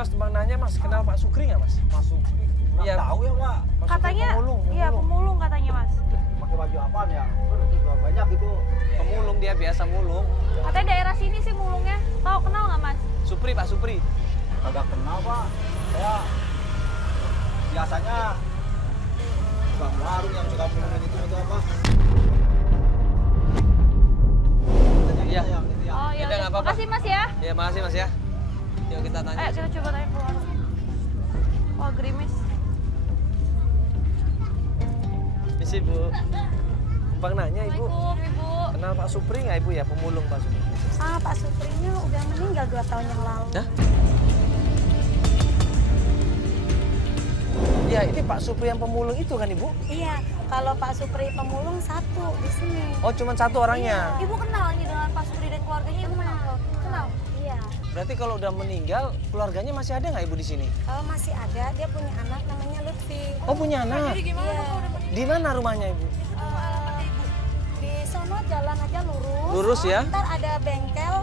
Mas, Bang nanya Mas, kenal Pak Sukri nggak Mas? Pak Sukri, Iya. tahu ya Pak. Pak Sukri Katanya, pemulung. iya pemulung katanya Mas. Pakai baju apaan ya? Udah banyak itu. Pemulung dia biasa mulung. Katanya daerah sini sih mulungnya. Tahu kenal nggak Mas? Supri, Pak Supri. Agak kenal Pak. Saya biasanya Bang Warung yang suka mulungin itu apa? Iya. Oh iya. Udah, nggak apa-apa. Makasih Mas ya. Ya, makasih Mas ya. Yuk kita tanya. Ayo kita coba tanya ke warung. Wah gerimis. Misi Bu. Bang nanya Ibu, Assalamualaikum Ibu. kenal Pak Supri nggak Ibu ya, pemulung Pak Supri? Pak Suprinya udah meninggal 2 tahun yang lalu. Hah? Ya, ini Pak Supri yang pemulung itu kan Ibu? Iya, kalau Pak Supri pemulung satu di sini. Oh, cuma satu orangnya. Ibu kenal nih dengan Pak Supri dan keluarganya Ibu kenal? Kenal. Iya. Berarti kalau udah meninggal, keluarganya masih ada nggak Ibu di sini? Kalau masih ada, dia punya anak namanya Lutfi. Oh, punya anak. Jadi gimana Iya. kalau udah meninggal? Di mana rumahnya Ibu? Alamatnya Ibu. Di sono jalan aja lurus. Lurus ya? Ntar ada bengkel,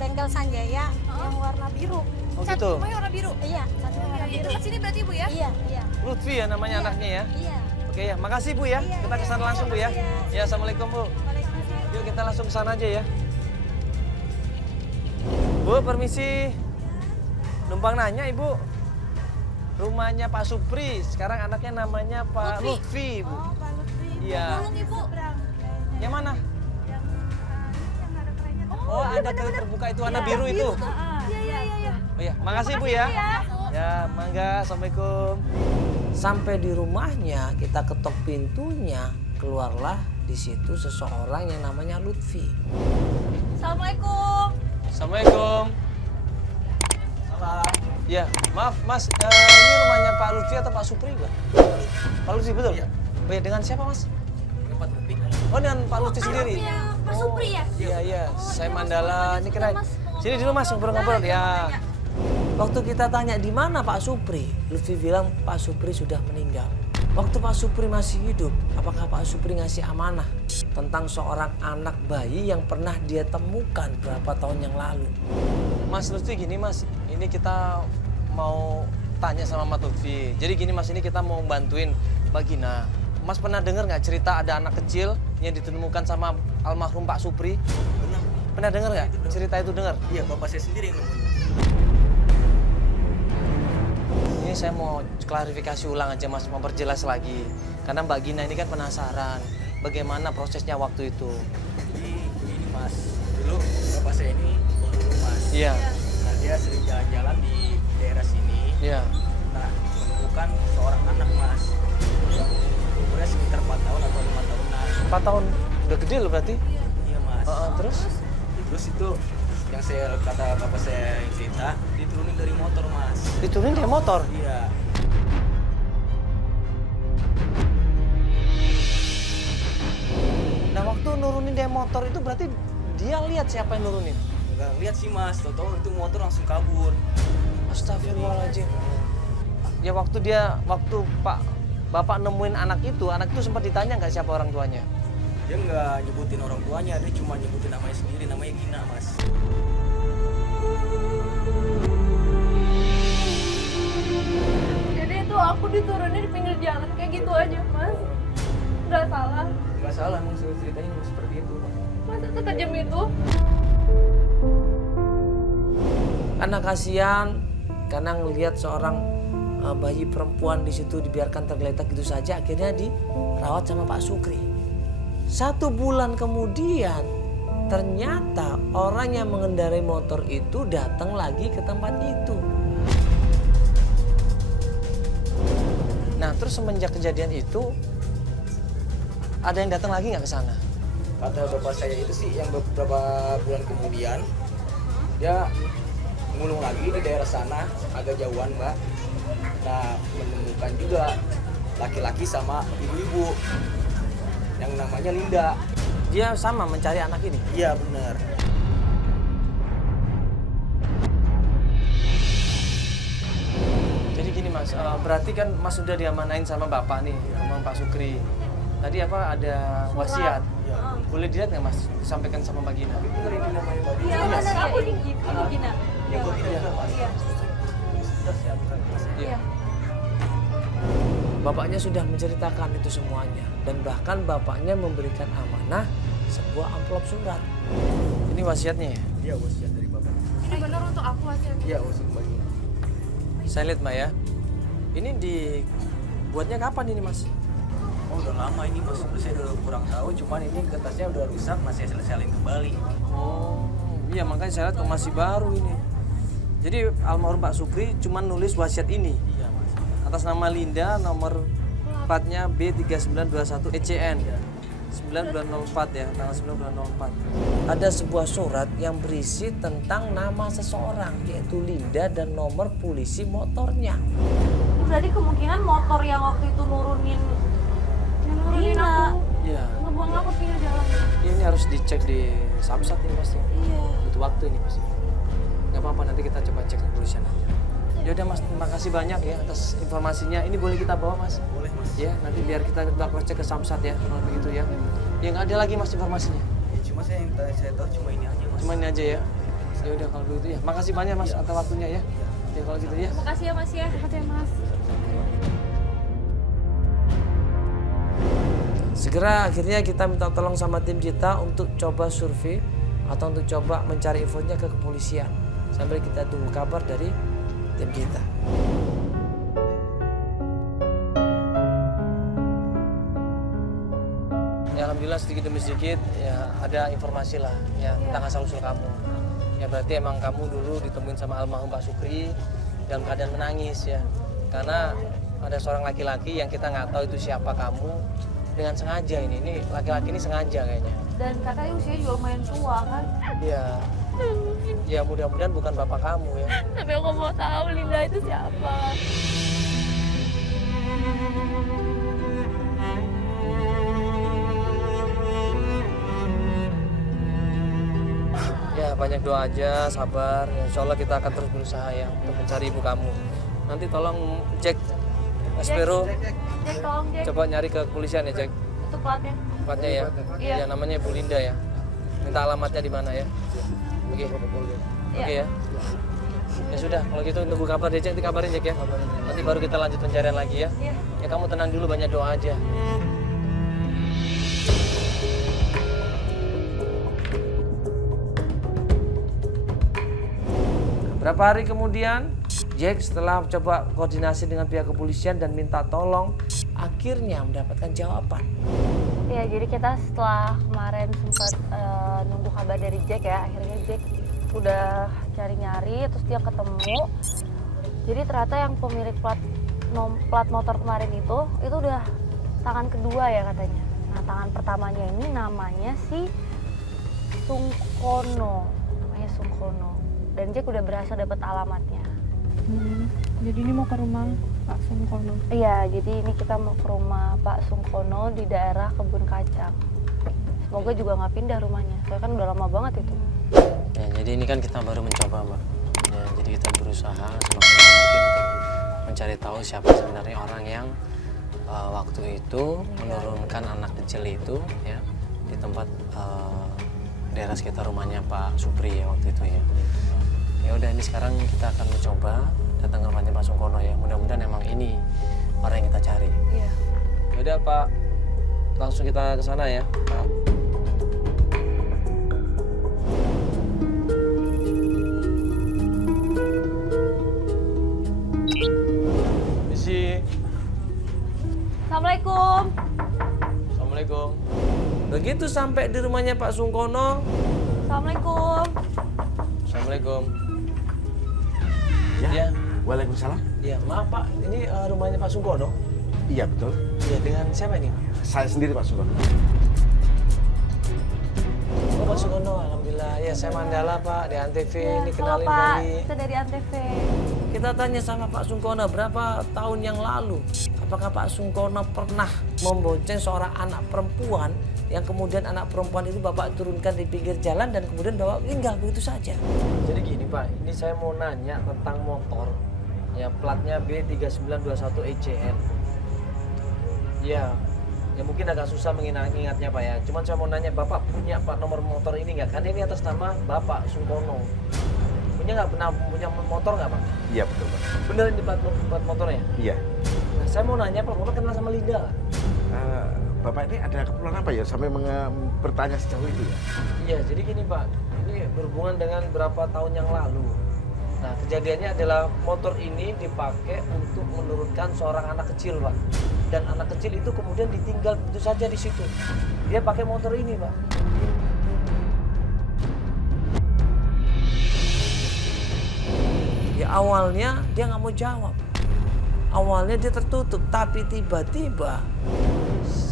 bengkel Sanjaya yang warna biru. Oh Satu gitu. rumahnya warna biru. Iya, satunya warna biru. Dekat sini berarti Ibu ya? Iya, iya. Lutfi ya namanya Iya. anaknya ya? Iya. Oke ya, makasih Bu ya. Iya, Kita iya. kesana langsung Bu ya. Iya. Ya, Assalamualaikum Bu. Waalaikumsalam. Yuk kita langsung ke sana aja ya. Bu, permisi. Numpang nanya Ibu. Rumahnya Pak Supri, sekarang anaknya namanya Pak Lutfi Bu. Oh, Pak Lutfi. Iya. Tolong Ibu. Seberang. Yang mana? Yang ada kerennya. Oh, ada ke terbuka itu warna biru itu. Iya, iya. Oh ya, makasih Bu ya. Ya, mangga. Assalamualaikum. Sampai di rumahnya, kita ketok pintunya, keluarlah di situ seseorang yang namanya Lutfi. Assalamualaikum. Assalamualaikum. Salah. Ya, maaf Mas, ini rumahnya Pak Lutfi atau Pak Supri, Pak? Pak Lutfi betul? Iya. Oh ya, dengan siapa Mas? Pak Lutfi. Oh, dengan Pak Lutfi sendiri. Pak Supri ya? Iya, iya. Saya Mandala. Ini keren. Mas. Sini dulu Mas, ngobrol-ngobrol ya. Waktu kita tanya di mana Pak Supri, Lutfi bilang Pak Supri sudah meninggal. Waktu Pak Supri masih hidup, apakah Pak Supri ngasih amanah tentang seorang anak bayi yang pernah dia temukan berapa tahun yang lalu? Mas Lutfi gini Mas, ini kita mau tanya sama Mas Lutfi. Jadi gini Mas, ini kita mau bantuin Mbak Gina. Mas pernah dengar nggak cerita ada anak kecil yang ditemukan sama almarhum Pak Supri? Benar. Pernah dengar nggak cerita itu dengar? Iya, bapak saya sendiri yang nemuin. Ini saya mau klarifikasi ulang aja Mas, memperjelas lagi. Karena Mbak Gina ini kan penasaran bagaimana prosesnya waktu itu. Jadi ini Mas, dulu bapak saya ini pemulung Mas. Iya, Nah, dia sering jalan-jalan di daerah sini. iya. Nah, menemukan seorang anak Mas yang umurnya sekitar 4 tahun atau 5 tahunan. 4 tahun, udah gede loh berarti. Iya Mas. Terus Itu yang saya kata bapak saya yang cerita, diturunin dari motor Mas. diturunin dari motor. Iya. Nah waktu nurunin dari motor itu berarti dia lihat siapa yang nurunin. Nggak lihat sih Mas, tau-tau itu motor langsung kabur. Astagfirullahaladzim. Ya waktu Bapak nemuin anak itu sempat ditanya nggak siapa orang tuanya? Dia nggak nyebutin orang tuanya, dia cuma nyebutin namanya sendiri, namanya Gina Mas. Jadi itu aku diturunin di pinggir jalan kayak gitu aja, Mas. Nggak salah. Nggak salah, emang ceritanya emang seperti itu. Masa sekejam itu? Anak kasihan karena ngelihat seorang bayi perempuan di situ dibiarkan tergeletak gitu saja, akhirnya dirawat sama Pak Sukri. 1 bulan kemudian ternyata orang yang mengendarai motor itu datang lagi ke tempat itu. Nah terus semenjak kejadian itu ada yang datang lagi nggak ke sana? Kata bapak saya itu sih yang beberapa bulan kemudian dia ngulung lagi di daerah sana, agak jauhan Mbak. Nah menemukan juga laki-laki sama ibu-ibu yang namanya Linda. Dia sama mencari anak ini. Iya benar. Jadi gini Mas, berarti kan Mas sudah diamanain sama Bapak nih, sama Pak Sukri. Tadi apa ada wasiat? Boleh dilihat nggak Mas? Disampaikan sama Mbak Gina. Iya, benar. Aku di Gina. Yang Gina juga Mas. Iya. Bapaknya sudah menceritakan itu semuanya. Dan bahkan bapaknya memberikan amanah sebuah amplop surat. Ini wasiatnya ya? Iya, wasiat dari bapak. Ini benar untuk aku hasilnya. Iya, wasiat bagi. Saya lihat Mbak ya. Ini dibuatnya kapan ini Mas? Oh, udah lama ini Mas. Saya udah kurang tahu, cuman ini kertasnya udah rusak, masih saya salin kembali. Oh, iya makanya saya lihat kok masih baru ini. Jadi almarhum Pak Supri cuma nulis wasiat ini Iya, Mas. atas nama Linda, nomor platnya B3921 ECN. 9 bulan 04 ya, tanggal 9 bulan 04. Ada sebuah surat yang berisi tentang nama seseorang, yaitu Linda dan nomor polisi motornya. Berarti kemungkinan motor yang waktu itu nurunin Dina. aku, Iya. ngebuang aku pinggir jalan. Ini harus dicek di Samsat ini pasti. Iya. Butuh waktu ini pasti. Nggak apa-apa, nanti kita coba cek ke kepolisian aja. Ya udah Mas, terima kasih banyak ya atas informasinya. Ini boleh kita bawa Mas? Boleh, Mas. Ya, nanti biar kita cross cek ke Samsat ya, kalau begitu ya. Ya nggak ada lagi Mas informasinya. Ya, cuma saya tahu cuma ini aja, Mas. Cuma ini aja ya. Ya udah kalau begitu ya. Makasih banyak Mas atas waktunya ya. Ya kalau gitu ya. Makasih ya Mas ya. Makasih ya Mas. Segera akhirnya kita minta tolong sama tim kita untuk coba survei atau untuk coba mencari infonya ke kepolisian. Sambil kita tunggu kabar dari tim kita. Ya alhamdulillah sedikit demi sedikit ya ada informasi lah ya tentang asal usul kamu. Ya berarti emang kamu dulu ditemuin sama almarhum Pak Supri dalam keadaan menangis ya. Karena ada seorang laki-laki yang kita nggak tahu itu siapa kamu dengan sengaja ini laki-laki ini sengaja kayaknya. Dan kakaknya usianya juga lumayan tua kan. Iya. Ya mudah-mudahan bukan bapak kamu ya. Tapi aku mau tahu Linda itu siapa. Ya banyak doa aja, sabar. Ya, insya Allah kita akan terus berusaha ya untuk mencari ibu kamu. Nanti tolong cek Espero, Jack tolong Jack. coba nyari ke kepolisian ya Jack. Itu platnya. Platnya ya. Iya. Ya namanya Bu Linda ya. Minta alamatnya di mana ya. Oke. Oke ya. Ya sudah, kalau gitu tunggu kabar deh Jack, nanti kabarin Jack ya. Nanti baru kita lanjut pencarian lagi ya. Iya. Ya kamu tenang dulu, banyak doa aja. Berapa hari kemudian, Jack setelah coba koordinasi dengan pihak kepolisian dan minta tolong, akhirnya mendapatkan jawaban. Ya, jadi kita setelah kemarin sempat nunggu kabar dari Jack ya, akhirnya Jack udah cari-nyari, terus dia ketemu. Jadi ternyata yang pemilik plat motor kemarin itu udah tangan kedua ya katanya. Nah, tangan pertamanya ini namanya si Sungkono, namanya Sungkono. Dan Jack udah berhasil dapat alamatnya. Jadi ini mau ke rumah Pak Sungkono. Iya, jadi ini kita mau ke rumah Pak Sungkono di daerah Kebun Kacang. Semoga juga nggak pindah rumahnya, soalnya kan udah lama banget itu. Ya, jadi ini kan kita baru mencoba, Mbak. Ya, jadi kita berusaha semaksimal mungkin untuk mencari tahu siapa sebenarnya orang yang waktu itu menurunkan anak kecil itu ya di tempat daerah sekitar rumahnya Pak Supri ya waktu itu ya. Ya udah, ini sekarang kita akan mencoba datang ke rumahnya Pak Sungkono ya. Mudah-mudahan emang ini orang yang kita cari. Iya. Ya udah Pak, langsung kita ke sana ya. Pak. Misi. Assalamualaikum. Assalamualaikum. Begitu sampai di rumahnya Pak Sungkono. Assalamualaikum. Assalamualaikum. Ya. Ya. Waalaikumsalam. Ya, maaf Pak, ini rumahnya Pak Sungkono. Iya betul. Iya, dengan siapa ini? Saya sendiri Pak Sungkono. Oh, Pak Sungkono, alhamdulillah. Ya, saya Mandala Pak, di Antv. Ini Halo kenalin Pak, dari. kita dari Antv. Kita tanya sama Pak Sungkono, berapa tahun yang lalu, apakah Pak Sungkono pernah membonceng seorang anak perempuan yang kemudian anak perempuan itu Bapak turunkan di pinggir jalan dan kemudian Bapak tinggal begitu saja? Jadi gini Pak, ini saya mau nanya tentang motor. Ya, platnya B3921 ECN. Ya mungkin agak susah mengingatnya Pak ya. Cuman saya mau nanya, Bapak punya Pak nomor motor ini nggak? Kan ini atas nama Bapak Sungkono. Punya sebelumnya nggak pernah punya motor nggak Pak? Iya betul Pak. Bener ini plat motornya? Iya. Nah, saya mau nanya Pak, Bapak kenal sama Linda nggak? Bapak ini ada keperluan apa ya sampai bertanya sejauh itu ya? Iya, jadi gini Pak, ini berhubungan dengan berapa tahun yang lalu. Nah, kejadiannya adalah motor ini dipakai untuk menurunkan seorang anak kecil Pak. Dan anak kecil itu kemudian ditinggal begitu saja di situ. Dia pakai motor ini Pak. Ya awalnya dia nggak mau jawab. Awalnya dia tertutup, tapi tiba-tiba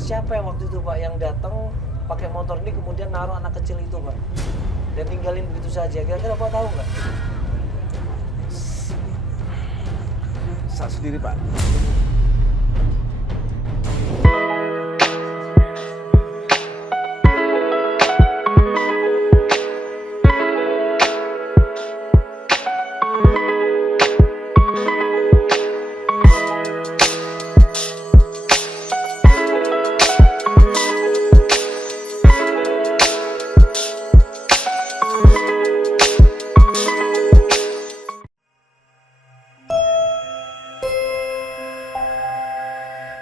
siapa yang waktu itu Pak yang datang pakai motor ini kemudian naruh anak kecil itu Pak dan tinggalin begitu saja. Kira-kira Pak tahu nggak? Saya sendiri Pak.